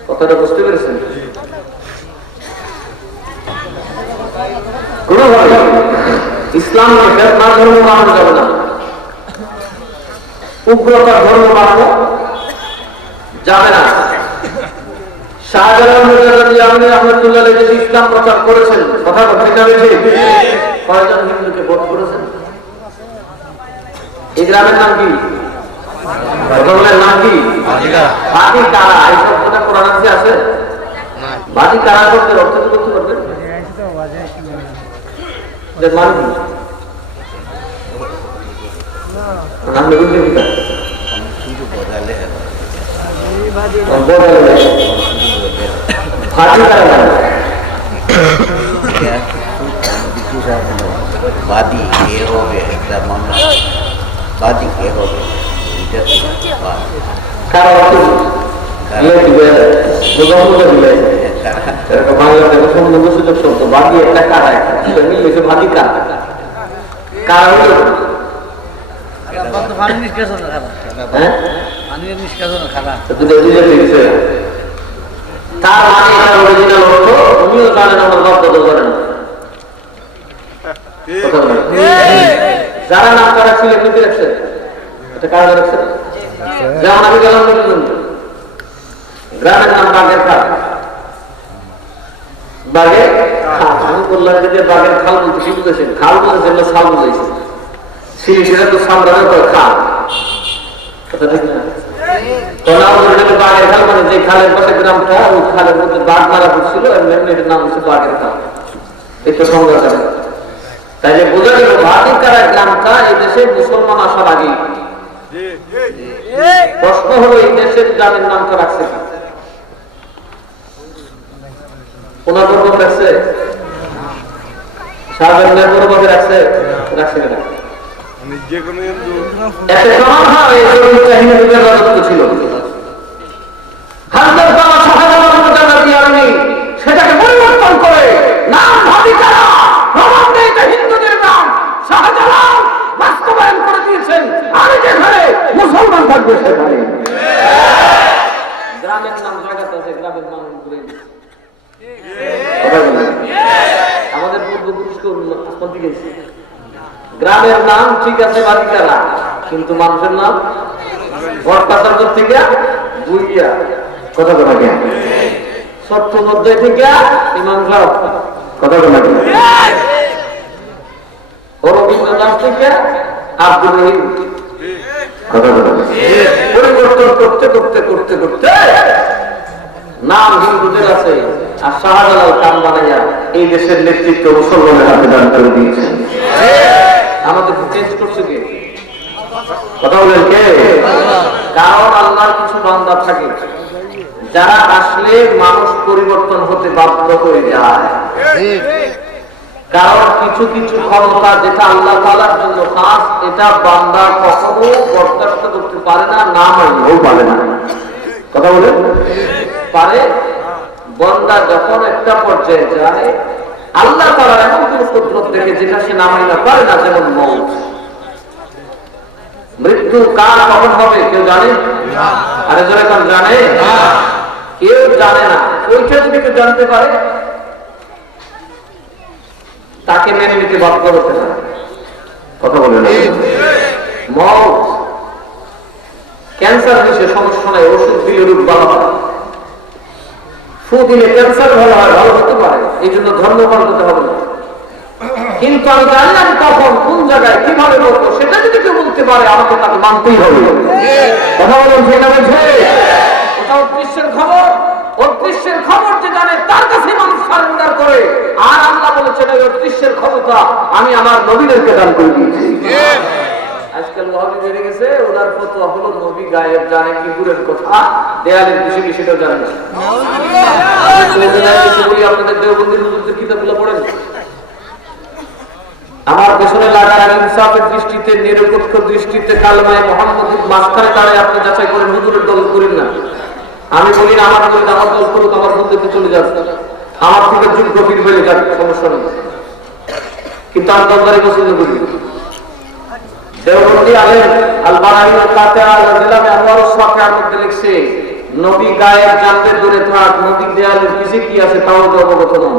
কথাটা বুঝতে পেরেছেন? কোনোভাবে ইসলাম না ধর্ম মানানো যাবে না, উগ্রতার ধর্ম মানানো যাবে না। শাহজালাল রহমাতুল্লাহ আলাইহি যে ইসলাম প্রচার করেছেন, কথা কথা ঠিক, কয়জন হিন্দুকে ভোট করেছেন? এই গ্রামের নাম কি? নাম কি? বাদি কারা। এই শব্দটা কোরআনে আছে? বাদি কারা শব্দের অর্থ কি বলতে পারবেন? নাম লিখুন কি? বাদী কে হবে, একটা মামলা বাদী কে হবে, বাদী একটা কারা, বাদী কারা কারা হলো তার মানে এটা অরিজিনাল অর্থ উনিও জানেন, আমার বাপ কত করেন। যারা নাম করা ছিল এমনিতে রাখছে, এটা কারা রাখছে? যেমন আমি গেলাম গ্রামের নাম বাগের খাল, বাগের আমি বললাম যে বাগের খাল বলতে কি বুঝেছেন? খাল বলেছেন না সাল বুঝেছেন? সেটা তো সামরানের খাল, কথা ঠিক না? বাগের খাল মানে যে খালের পাশে গ্রামটা, ওই খালের মধ্যে বাঘ মারা পড়ছিল, এটার নাম হচ্ছে বাগের খাল। এটা সংজ্ঞা করে। তাই যে বোঝা গেল ভাটিকারা গ্রামটা এই দেশে মুসলমান আসার আগে। প্রশ্ন হলো এই দেশের গ্রামের নামটা রাখছে কি? ওনার পর্বত রাখছে, শাহজাহানের পর্বতে রাখছে, রাখছে না? সেটাকে পরিবর্তন করে নাম ভাটিকারা, হিন্দুদের নাম শাহজালাল বাস্তবায়ন করে দিয়েছেন। আমি যেখানে মুসলমান থাকবে সেখানে গ্রামের নাম জায়গাতে আছে, গ্রামের নাম আমাদের পূর্বপুরুষকে গেছে। গ্রামের নাম ঠিক আছে বাটিকারা, কিন্তু মানুষের নাম ভট্টাচার্য থেকে বুইয়া, কথা কথা জ্ঞান সত্যমধ্যায় থেকে ইমাম সাহেব, কথা কথা অরবিন্দ দাস থেকে আব্দুল রহিম, কথা বলেন। পরিবর্তন করতে করতে করতে করতে নাম হিন্দুদের আছে, আর শাহজালাল খান বানাইয়া এই দেশের নেতৃত্ব মুসলমানের হাতে দান করে দিয়েছেন। আমাদের চেঞ্জ করছে কে? কথা বলেন কে? কারণ আল্লাহর কিছু বান্দা থাকে যারা আসলে মানুষ পরিবর্তন হতে বাধ্য হয়ে যায়। কারণ কিছু কিছু ক্ষমতা যেটা আল্লাহ তাআলার জন্য খাস, এটা বান্দা কখনো বরদাস্ত করতে পারে না, না মানলেও পারে না। কথা বলেন পারে। বান্দা যখন একটা পর্যায়ে যায়, আল্লাহ তাআলার এমন কোন কুদরত দেখে যেটা সে না মানতে পারে না, যেমন মওত। মৃত্যু কার কখন হবে কেউ জানে? আরে যারা কার জানে? কেউ জানে না। ওইটা যদি কেউ জানতে পারে, তাকে মেনে নিতে বাধ্য হতে না। কথা বলেন। মওত ক্যান্সার হয়েছে, সমস্যা নাই, ওষুধ দিলে রোগ ভালো হয়, ফু দিলে ক্যান্সার ভালো হয়, ভালো হতে পারে, এই জন্য ধর্ম পাল্টাতে হবে না। কিন্তু আমি জানি না কখন কোন জায়গায় কিভাবে বলবো, সেটা যদি কেউ বলতে পারে আমাকে তাকে মানতেই হবে। কথা বলুন ঠিক না? বলছে ওটা অদৃশ্যের খবর। অদৃশ্যের খবর যে জানে তার কাছে মানুষ সারেন্ডার করে। আর আল্লাহ বলেছেন ওই অদৃশ্যের ক্ষমতা আমি আমার নবীদেরকে দান করে দিয়েছি। আজকাল ওয়াহাবি বেড়ে গেছে, ওনার ফতোয়া হলো নবী গায়েব, জানে কি দূরের কথা, দেয়ালের পিছে কি সেটাও জানে না। আপনাদের দেওবন্দির হুজুরদের কিতাবগুলো পড়েন। আমার পেছনে লাগার ইনসাফের দৃষ্টিতে, নিরপেক্ষ দৃষ্টিতে কালেমায়ে মুহাম্মাদের মাঝখানে দাঁড়ায় আপনি যাচাই করেন, হুজুরের দল করেন না। আমি বলি না আমার দল, আমার দল করুক, আমার দল থেকে চলে যাচ্ছে, আমার থেকে যোগ্য ফির বেড়ে যাক, সমস্যা নেই। কিন্তু আমি দলদারি পছন্দ করি। দেওবন্দি আলেম আল বারাহিউল কাতিআ আল জিলামি আনওয়ারুস সাকিয়ার মধ্যে লিখছে, নবী গায়েব জানতে দূরে থাক, নবী দেয়ালের পিছে কি আছে তাও অবগত নন।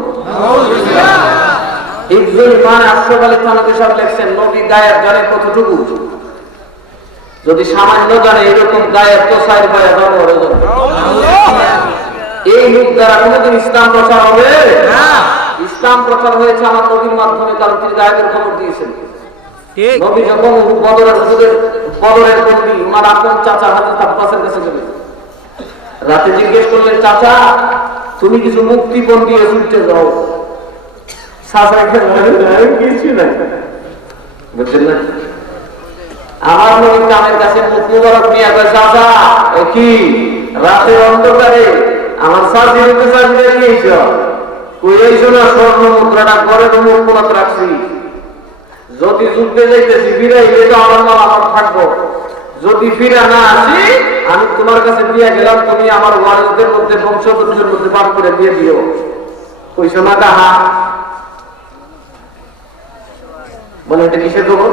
ইবনুল ইমান আশরাফ আলী থানভী সাহেব লিখছেন, নবী গায়েব জানে কতটুকু? যদি সামান্য জানে, এরকম গায়েব তো সাইর পায়া ধর্ম হয়ে যাবে। এই লোক দ্বারা কোনদিন ইসলাম প্রচার হবে না। ইসলাম প্রচার হয়েছে আমার নবীর মাধ্যমে, কারণ তিনি গায়েবের খবর দিয়েছেন। নবী যখন বদরের বন্দী ওনার আপন চাচা হযরত আব্বাসের কাছে গেলেন, রাতে জিজ্ঞেস করলেন, চাচা তুমি কিছু মুক্তিপণ দিয়ে ছুটে যাও। কিছু নাই, বুঝছেন না? আমার নবীর কানের কাছে মুখ মুবারক নিয়ে আসে, চাচা কি রাতের অন্ধকারে আমার সাথে নিয়েছ, কইছো না স্বর্ণ মুদ্রাটা ঘরে মুখ কোনাত রাখছি, যদি যুদ্ধে যাইতেছি ফিরাইলে তো আমার মাল আমার থাকবো, যদি ফিরা না আসি আমি তোমার কাছে দিয়ে গেলাম, তুমি আমার ওয়ারিসদের মধ্যে, বংশধরদের মধ্যে ভাগ করে দিয়ে দিও। কইছো না কাহা বলে, এটা কিসের খবর?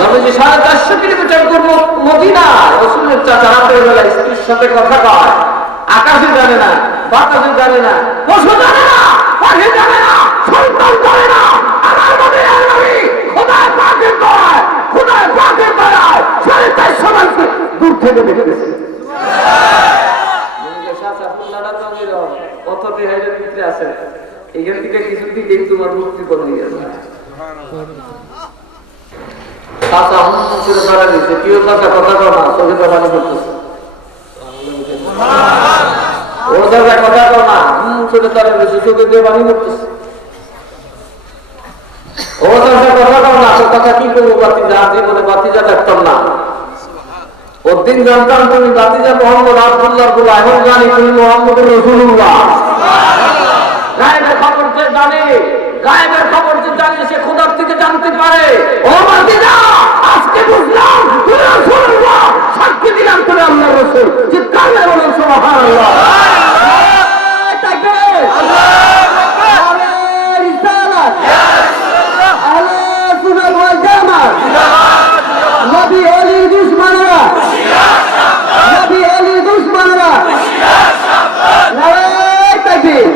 নবীজি 450 কিলোমিটার দূর মদিনা, রাসূলের চাচা রাতের বেলা স্ত্রীর সাথে কথা কয়, আকাশে জানে না, বাতাসে জানে না, পশু জানে না, পাখি জানে না, সন্তান জানে না, আমার নবী আর নবী খোদায় পাকের দয়ায়, খোদায় পাকের দয়ায় 450 মাইল দূর থেকে দেখতেছে। কতটি হাইডের ভিতরে আছে, এখান থেকে কিছু দিকে তোমার মুক্তি করে নিয়ে যাবে। চাচা হুঁচড়ে দাঁড়া দিচ্ছে, কেউ চাচা কথা কয় না, চোখে তো পানি করতেছে। ও চাচা কথা কয় না, হুঁচড়ে দাঁড়া দিচ্ছে, চোখে দিয়ে পানি করতেছে। ও চাচা কথা কয় না, তোর কথা কি করবো? বাতিজা জীবনে বাতিজা দেখতাম না, ওর দিন জানতাম তুমি বাতিজা মোহাম্মদ আব্দুল্লাহ বলে, এখন জানি তুমি মোহাম্মদুর রাসূলুল্লাহ। গায়েবের খবর যে জানে, গায়েবের খবর যে জানে, সে খোদার থেকে জানতে পারে। ও বাতিজা, আজকে বুঝলাম তুমি রাসূলুল্লাহ, সাক্ষী দিলাম তুমি আল্লাহর রাসূল। চিৎকার করে বলুন সুবহানাল্লাহ। তাকবীর, আল্লাহু আকবার, নারে রিসালাত, ইয়া রাসূলুল্লাহ, আহলে সুন্নাত ওয়াল জামাত, নবী আলীর দুশমনরা, নবী আলীর দুশমনরা, নারে তাকবীর।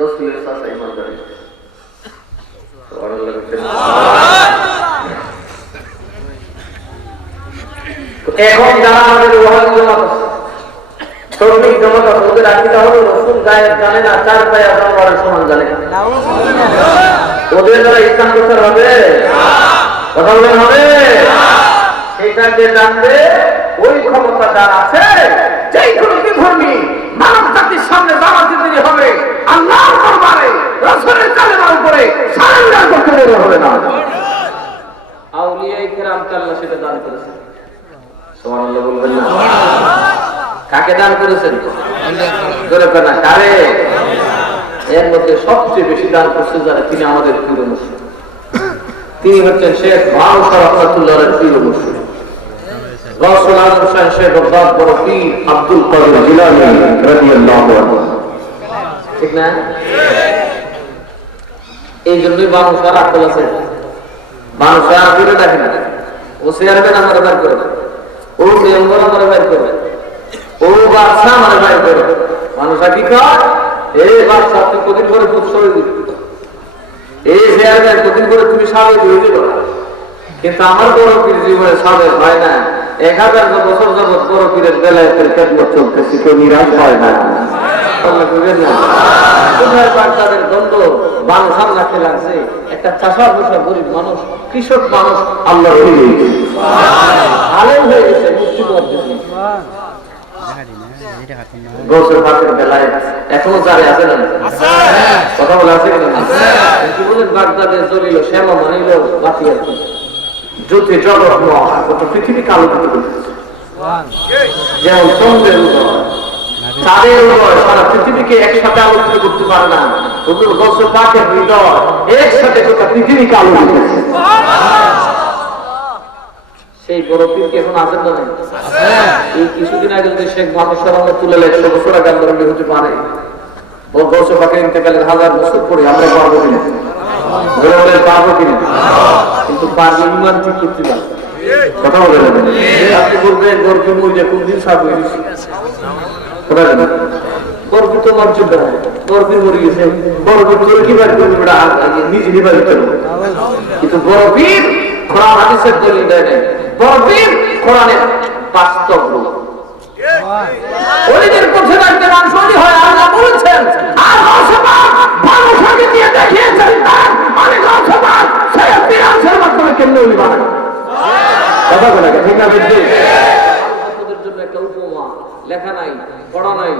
রাসূলের সাথে ইমানদারি, সুবহানাল্লাহ। এখন যারা আমাদের ওয়াহাবি জামাত আছে, শ্রমিক জনতা ওদের আকিদা হলো রসুল গায়ের জানে না, চার পায়ে আপনার সমান জানে। ওদের দ্বারা ইসলাম প্রচার হবে? কথা বলেন হবে? সেটা যে জানবে ওই ক্ষমতা যার আছে, যেই কোনো বিধর্মী মানব জাতির সামনে জামাতে তৈরি হবে, আল্লাহর দরবারে রাসূলের কালেমার উপরে সারেন্ডার করতে দেরি হবে না। আউলিয়ায়ে কিরামকে আল্লাহ সেটা দান করেছেন। সুবহানাল্লাহ বলবেন না? কাকে দান করেছেন? জোরে বলেন না কারে? এর মধ্যে সবচেয়ে বেশি দান করছে যারা, তিনি আমাদের প্রিয় মুর্শিদ। তিনি হচ্ছেন শেখ মাহমুদ রাহমাতুল্লাহর প্রিয় মুর্শিদ, গাউসুল আজম শাহ শেখ আব্বাস বরফি আব্দুল কাদের জিলানী রাদিয়াল্লাহু আনহু। ঠিক না? এই জন্যই মানুষের আকল আছে। মানুষের আকলে দেখে না, ও চেয়ারম্যান আমার বের করে, ও মেম্বার আমার বের করে, ও বাদশা আমার বের করে। মানুষ কি কয়? এই বাদশা তুই কদিন করে খুব সরে দিবি, এই চেয়ারম্যান কদিন করে তুমি সাবেক হয়ে দিল। কিন্তু আমার বড় পীর জীবনে সাবেক হয় না। 1000 বছর যাবৎ বড় পীরের বেলায় খেদমত চলতেছে, কেউ নিরাশ হয় না। তাদের দ্বন্দ্ব মানুষ আল্লাহকে লাগছে। একটা চাষা ভুষা গরিব মানুষ, কৃষক মানুষ আল্লাহ আলেম হয়ে গেছে, মুক্তি করতেছে। গোসের পাকের বেলায় এখনো জারি আছে না? কথা বলে আছে কিনা? কি বলেন? বাগদাদের জলিল শ্যামা মানিল বাতি আছে, জ্যোতি জগৎ গোটা পৃথিবী কালো করতে, যেমন চন্দ্রের উদয়, চাঁদের উদয় সারা পৃথিবীকে একসাথে আলোকিত করতে পারে না। হুজুর গোসের পাকের হৃদয় একসাথে গোটা পৃথিবীকে আলো দিতেছে। সেই বড় পীর কি এখন আছেন না? এই কিছুদিন আগে যদি শেখ মাহমুদ তুলে 100 বছর আগে আন্দোলন হতে পারে, গোসের পাকের ইন্তেকালের 1000 বছর পরে আমরা পারবো কিনা? পারবো কিনা? কিন্তু পারবো ইমান ঠিক করতে পারবো। কথা বলে আপনি বলবেন গর্বে মরিয়া কোনদিন সাপ হয়ে গেছে, গর্বে তো মর্যাদা, গর্বে মরে গেছে, গর্বে তোর কি বার করবে, নিজে নিবার কিন্তু গর্বীর কোরআন হাদিসের দলিল দেয় নাই, গর্বীর কোরআনের বাস্তব রূপ। ওইদের পথে রাখতে মানুষ ওই হয়। আল্লাহ বলেছেন আর মানুষকে দিয়ে দেখিয়েছেন তার অনেক অসমান সেই বিরাসের মাধ্যমে কেমনে উনি বানায়। কথা বলে ঠিক না? বুঝলি আপনাদের জন্য একটা উপমা লেখা নাই, পড়া নাই,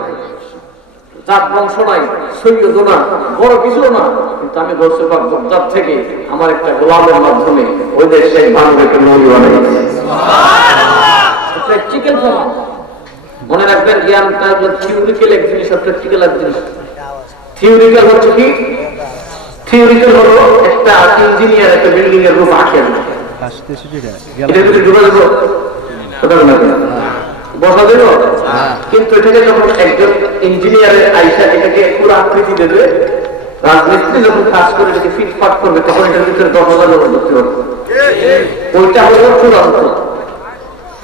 জাত বংশ নাই, সৈয়দ না, বড় কিছু না, কিন্তু আমি গোসে পাক বগদাদ থেকে আমার একটা গোলামের মাধ্যমে ওই দেশে মানুষকে নবী বানাইছি। প্র্যাকটিক্যাল প্রমাণ। মনে রাখবেন, জ্ঞানটা থিওরিক্যাল এক জিনিস আর প্র্যাকটিক্যাল এক জিনিস। থিওরিক্যাল হচ্ছে কি? থিওরিক্যাল হলো একটা ইঞ্জিনিয়ার একটা বিল্ডিং এর রূপ আঁকেন, এটা যদি ডুবে দেবো বসা দেব, কিন্তু এটাকে যখন একজন ইঞ্জিনিয়ারের আইসা এটাকে পুরো আকৃতি দেবে, রাজমিস্ত্রি যখন কাজ করে এটাকে ফিটফাট করবে, তখন এটার ভিতরে 10,000 লোক ধরতে হবে। ওইটা হলো চূড়ান্ত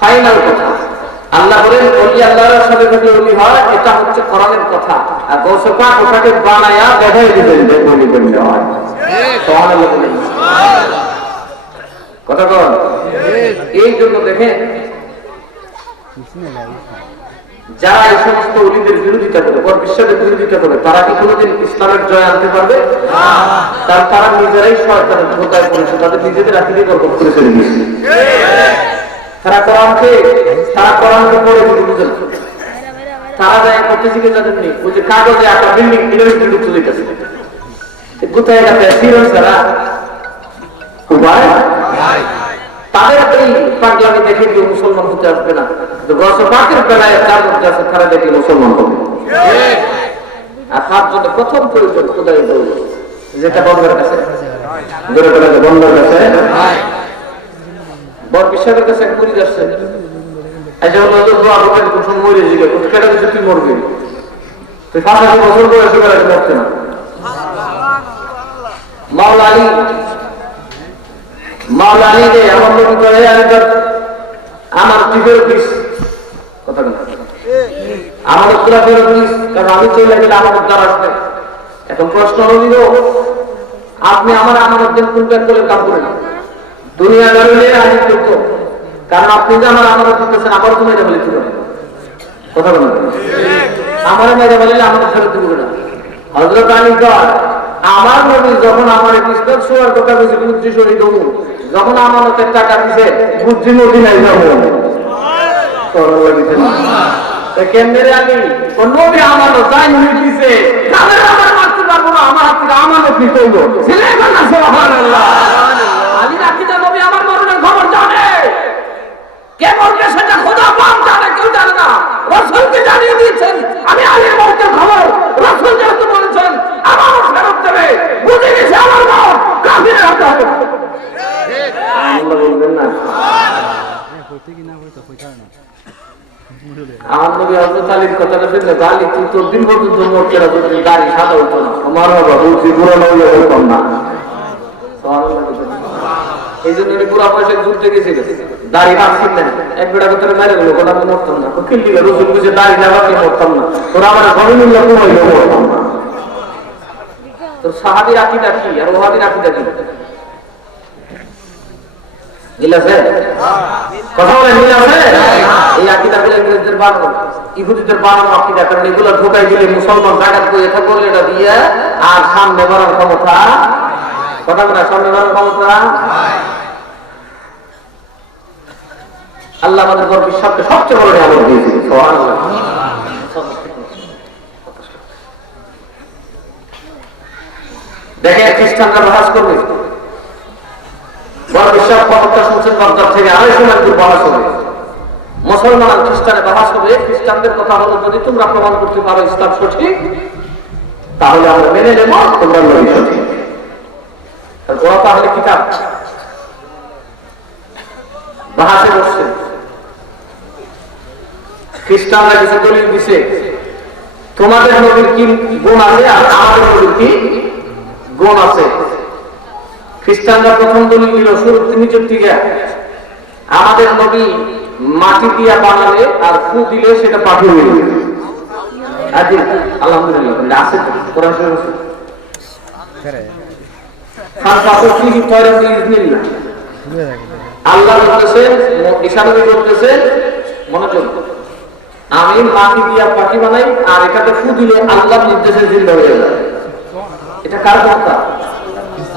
ফাইনাল কথা। আল্লাহ বলেন ওলি আল্লাহর সাথে যদি ওলি হয়, এটা হচ্ছে কোরআনের কথা। আর গৌসে পাক ওটাকে বানায়া দেখাই দিবেন যে ওলি কেমনে হয়। সুবহানাল্লাহ বলেন। কথা বল। এই জন্য দেখেন যারা এই সমস্ত ওলিদের বিরোধিতা করে, বিশ্বাসের বিরোধিতা করে, তারা কি কোনোদিন ইসলামের জয় আনতে পারবে? তারা নিজেরাই শয়তানের ধোঁকায় পড়েছে, তাদের নিজেদের আকীদা বরবাদ করে ফেলে দিয়েছে। তারা কোরআনকে পড়ে বুঝেন, তারা যায় করতে শিখে যাদের নেই, ওই যে কাগজে আঁকা বিল্ডিং ইলেভেন্ট চলে যেতেছে কোথায় গেছে ফিরন ছাড়া উপায়। তাদের এই পাগলামি দেখে কেউ মুসলমান হতে আসবে না। পাকের বেলায় যার মধ্যে আছে তারা দেখে মুসলমান হবে। আর তার জন্য প্রথম প্রয়োজন খোদাই দৌলত, যেটা বন্ধের কাছে বন্ধের কাছে বড় বিশ্বাসের কাছে এক মরিদ আসছে, মরে জিগে কেটে দিচ্ছে তুই মরবি, তুই 85 বছর বয়সে বেড়াতে মরছে না। মাওলা আলী রে আমার নবী করে আমার তুই ফেরত দিস, কথা বল আমার তোরা ফেরত দিস, কারণ আমি চলে গেলে আমার উদ্ধার আসবে। এখন প্রশ্ন হইল, আপনি আমার আমাদের কুলব্যাক করে কাম করে না, দুনিয়া দাঁড়িয়ে আমি করতো, কারণ আপনি যে আমার আমাদের দিতেছেন আবার তুমি এটা বলে কি কথা বলেন আমার মেরে বলে আমাকে ফেরত দিব না হযরত আলী কয় আমার নবী যখন আমার কিসত শোয়ার কথা বলেছে বুদ্ধি শরীর দেব যখন আমানতের টাকা দিছে বুদ্ধি মদিনায় যাব সরল লাগিছে তো কেমনে রে আমি কোন নবী আমানত তাই নিয়ে দিছে তাদের আমার মারতে পারবো না আমার হাত থেকে আমানত নিতে হইব সুবহানাল্লাহ না সুবহানাল্লাহ আলী রাখিতে নবী আমার মরণের খবর জানে কেমন কে সেটা খোদা পাক জানে কেউ জানে না রাসূলকে জানিয়ে দিয়েছেন আমি আলীর মরণের খবর রাসূল যেহেতু বলেছেন আমার ফেরত দেবে বুঝে গেছে আমার মত কাফিরের হাতে হবে ঠিক আল্লাহ বলবেন না হইতে কি না হইতে হইতা না আমার নবী হযরত আলীর কথাটা শুনলে গালি তুই তো দিন পর্যন্ত মরতে রাখো গাড়ি সাদা হতো না আমার বাবা বুঝি পুরো নইলে হতাম না এই জন্য উনি পুরো পয়সা যুদ্ধে গেছিল দাড়ি রাখছেন না এক বেড়া করে মেরে গেল কোন আমি মরতাম না কিল দিলে রসুল বুঝে দাড়ি না রাখলে মরতাম না তোরা আমার ঘরে মিললে কমাইলে মরতাম না তোর সাহাবীর আকীদা কি আর ওহাবীর আকীদা কি মিল আছে কথা বলে মিল আছে এই আকীদা গুলো ইংরেজদের বানানো ইহুদিদের বানানো আকীদা কারণ এগুলো ঢোকাই দিলে মুসলমান জায়গা করে এটা করলে এটা দিয়ে আর সামনে বাড়ার ক্ষমতা কথা বলে সামনে বাড়ার ক্ষমতা আল্লাহ আমাদের উপর বিশ্বাসকে সবচেয়ে বড় নিয়ামত দিয়েছে সুবহানাল্লাহ দেখে খ্রিস্টানরা বহাস করবে বড় বিশ্বাস খবরটা শুনছেন বাগদাদ থেকে আড়াই সময় দূর বহাস হবে মুসলমান আর খ্রিস্টানে বহাস হবে খ্রিস্টানদের কথা হলো যদি তোমরা প্রমাণ করতে পারো ইসলাম সঠিক তাহলে আমরা মেনে নেব তোমরা নবী সঠিক ওরা তাহলে কিতাব বহাসে বসছে খ্রিস্টানরা কিছু দলিল দিছে তোমাদের নবীর কি গুণ আছে আর আমাদের নবীর কি গুণ আছে খ্রিস্টানরা প্রথম দলিল দিল শুরুতে নিজের থেকে আমাদের নবী মাটি দিয়া বানালে আর ফু দিলে সেটা পাখি হয়ে যাবে আজি আলহামদুলিল্লাহ আছে কোরআন শরীফ আছে খান পাথর কি তৈরি বিইজনিল্লাহ আল্লাহ বলতেছেন ঈসা নবী বলতেছেন মনোযোগ আমি মাটি দিয়া পাখি বানাই আর এটাতে ফু দিলে আল্লাহর নির্দেশে জিন্দা হয়ে যায় এটা কার কথা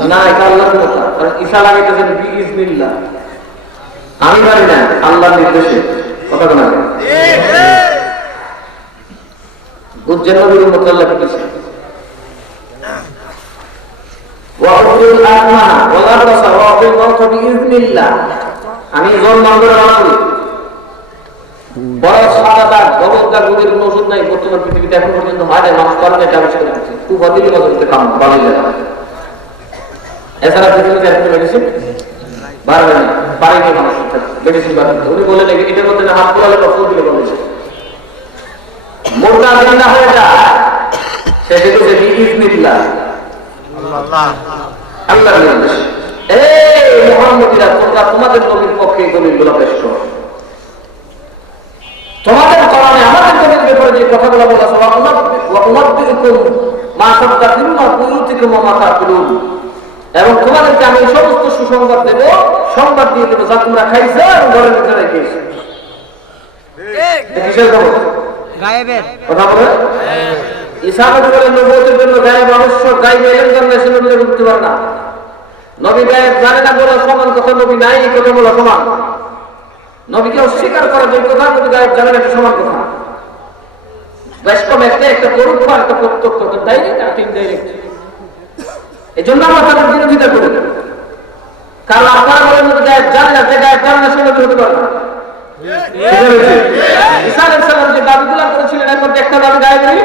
না এটা আল্লাহর কথা কারণ ঈসা লাগাইতেছেন বিইজনিল্লাহ আমি পারি না আল্লাহর নির্দেশে কথা বলা বুঝছেন নবীর মত আল্লাহ কি বলেছেন ওয়াউল আতমা ওয়ালা রাসা ওয়াউল মাউত বিইজনিল্লাহ আমি জন্ম করে রাখি বড় সাদাটা গবরদা গুলির কোনো ওষুধ নাই বর্তমান পৃথিবীতে এখন পর্যন্ত হয় না মানুষ পারে না এটা আবিষ্কার করছে খুব অদিলি মজুরিতে কাম বাড়িয়ে যায় এছাড়া পৃথিবীতে একটা মেডিসিন বাড়বে না পারেনি মানুষ মেডিসিন বাড়বে উনি বলে নাকি এটার মধ্যে হাত পোড়ালে বা ফুল দিলে বলেছে মোটা জিন্দা হয়ে যায় সেটা হচ্ছে বিইজনিল্লাহ আল্লাহর নির্দেশ এই মুহাম্মদীরা তোমরা তোমাদের নবীর পক্ষে দলিলগুলো পেশ করো তোমাদের কোরআনে আমাদের নবীর ব্যাপারে যে কথাগুলো বলা আছে ওয়া উমাদ্দিকুম মা সাদাতিন মা কুয়ুতিকুম ওয়া মা তাকুলুন এবং তোমাদেরকে আমি সমস্ত সুসংবাদ দেব সংবাদ দিয়ে দেব যা তোমরা খাইছো এবং ঘরের ভিতরে রেখেছো ঠিক কিসের খবর গায়েবের কথা বলে ঈসা নবী বলেন নবুয়তের জন্য গায়েব আবশ্যক গায়েবে এলেন জানলে সে নবী বলতে পারে না নবী গায়েব জানে না বলা সমান কথা নবী নাই এই কথা বলা সমান নবীকে অস্বীকার করা যে কথা নবী গায়েব জানে না এটা সমান কথা বেশ কম একটা পরোক্ষ আর একটা প্রত্যক্ষ ডাইরেক্ট আর ইনডাইরেক্ট এই জন্য আমরা তাদের বিরোধিতা করি কারণ আপনারা বলেন নবী গায়েব জানে না যে গায়েব জানে না সে নবী হতে পারে না ঈসা আলাইহিস সালাম যে দাবিগুলো করেছিলেন এর মধ্যে একটা দাবি গায়েব নেই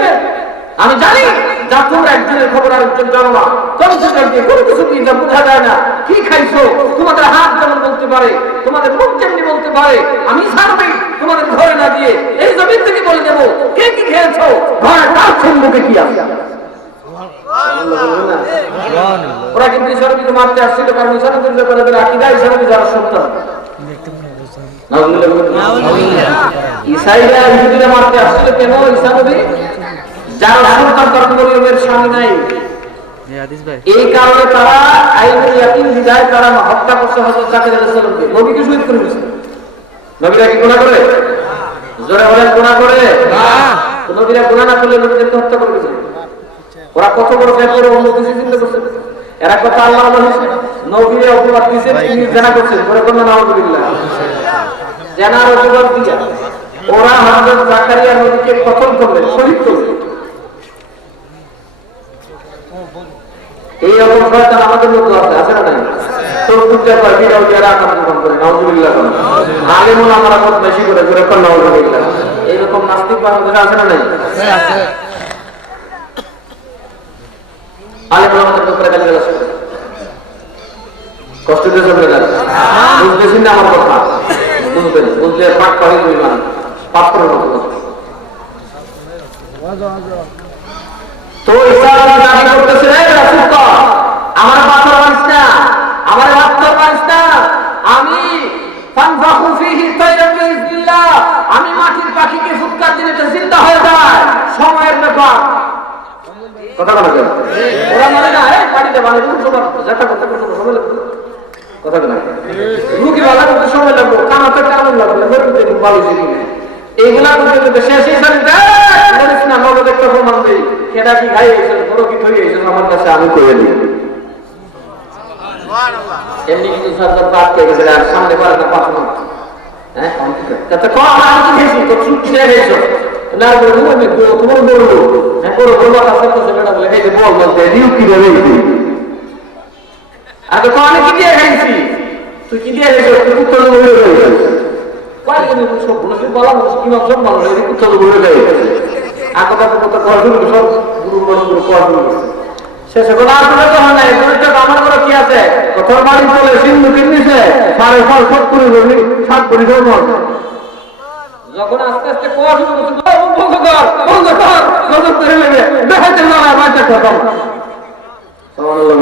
আমি জানি যা তোমরা একজনের খবর আরেকজন জানো না কনসেপ্টে কোনো কিছু কি যা বোঝা যায় না কি খাইছো তোমাদের হাত যেমন বলতে পারে তোমাদের মুখ যেমনি বলতে পারে আমি জানি তোমাদের ঘরে না দিয়ে এই জমিন থেকে বলে দেবো কে কি খেয়েছো ঘরে তার সম্মুখে কি আছে ওরা কিন্তু ঈশ্বরকে মারতে আসছিল কারণ ঈশ্বরের ব্যাপারে তারা আকীদা ঈশ্বরকে যারা সন্তান ঈসাইরা ইহুদিরা মারতে আসছিল কেন ঈসা নবী যারা সন্তান তার মরিয়মের স্বামী নাই এই কারণে তারা আইনুল ইয়াকিন বিদায় তারা হত্যা করছে হযরত জাকারিয়া আলাইহিস সালামকে নবীকে শহীদ করে দিয়েছে নবীরা কি গুনাহ করে জোরে বলেন গুনাহ করে না। নবীরা গুনাহ না করলে নবীদেরকে হত্যা করে দিয়েছে। ওরা কত বড় ব্যাপার অন্য কিছু চিন্তা করছে। এরা কথা আল্লাহ বলেছে নবীরা অপবাদ দিয়েছে তিনি জানা করছেন করে কোন নাউজুবিল্লাহ জানার অপবাদ দিয়া ওরা হযরত জাকারিয়া নবীকে কতল করলেন শহীদ করলেন। এই রকম শয়তান আমাদের মধ্যে আছে না নাই? তোর পূজা করে বিরাও যারা আকাম করে নাউজুবিল্লাহ করে আলেমুল আমরা কত বেশি করে করে কোন নাউজুবিল্লাহ এই রকম নাস্তিক বাংলাদেশে আছে না নাই? আছে। আলেমুল আমাদের ব্যাপারে গালি গালাজ করে কষ্ট দিয়ে চলবে না। বুঝতেছেন না আমার কথা? বুঝবেন বুঝলে পাক পারি দুই মান পাত্রের মতো তো ইসলাম দাবি করতেছে রাসূলুল্লাহ আমার পাথর মানিস না আমার পাথর মানিস না আমি ফানফাখু ফীহি তাইরান বিইজনিল্লাহ আমি মাটির পাখিকে ফুৎকার দিলে এটা জিন্দা হয়ে যায় সময়ের ব্যাপার কথা বলা যায় ওরা মানে না এই পানিতে বানাই দিন সবার যেটা কথা কথা সময় লাগবে কথা না রুগী वाला করতে সময় লাগবে কানাতে কামড় লাগবে মরতে দিন ভালো জিনিস এইগুলা করতে শেষই জানি দেখ না মগজ একটা প্রমাণ দেই কেডা কি খাই এসে বড় কি থই এসে আমার কাছে আমি কইয়ে দিই সুবহানাল্লাহ এমনি কিন্তু সরকার বাদ কে গেছে আর সামনে পারে না পাঁচ মিনিট হ্যাঁ কত কো আমি কি দিছি তো ছুটি শেষ হইছো না বলবো আমি তোমার বলবো হ্যাঁ পুরো বলবো আছে তো সেটা বলে এই যে বল বলতে দিও কি দেবে আর তো আমি কি দিয়ে খাইছি তুই কি দিয়ে খাইছো তুই তো বলে গেছিস কয় দিন সব বলে বলা মুশকিল কি সব ভালো এই তো বলে যায় আগটা কত করবে সব গুরু মন্ত্র করবে শেষে বলা আসলে তো হয় না এটা আমার করে কি আছে কথার বাড়ি বলে সিন্ধু কিনছে সাড়ে 7 করে বলি 7 করে দেব যখন আস্তে আস্তে কোয়া শুরু করতে বন্ধ কর গজব করে নেবে দেখাতে না বাচ্চা কথা সুবহানাল্লাহ।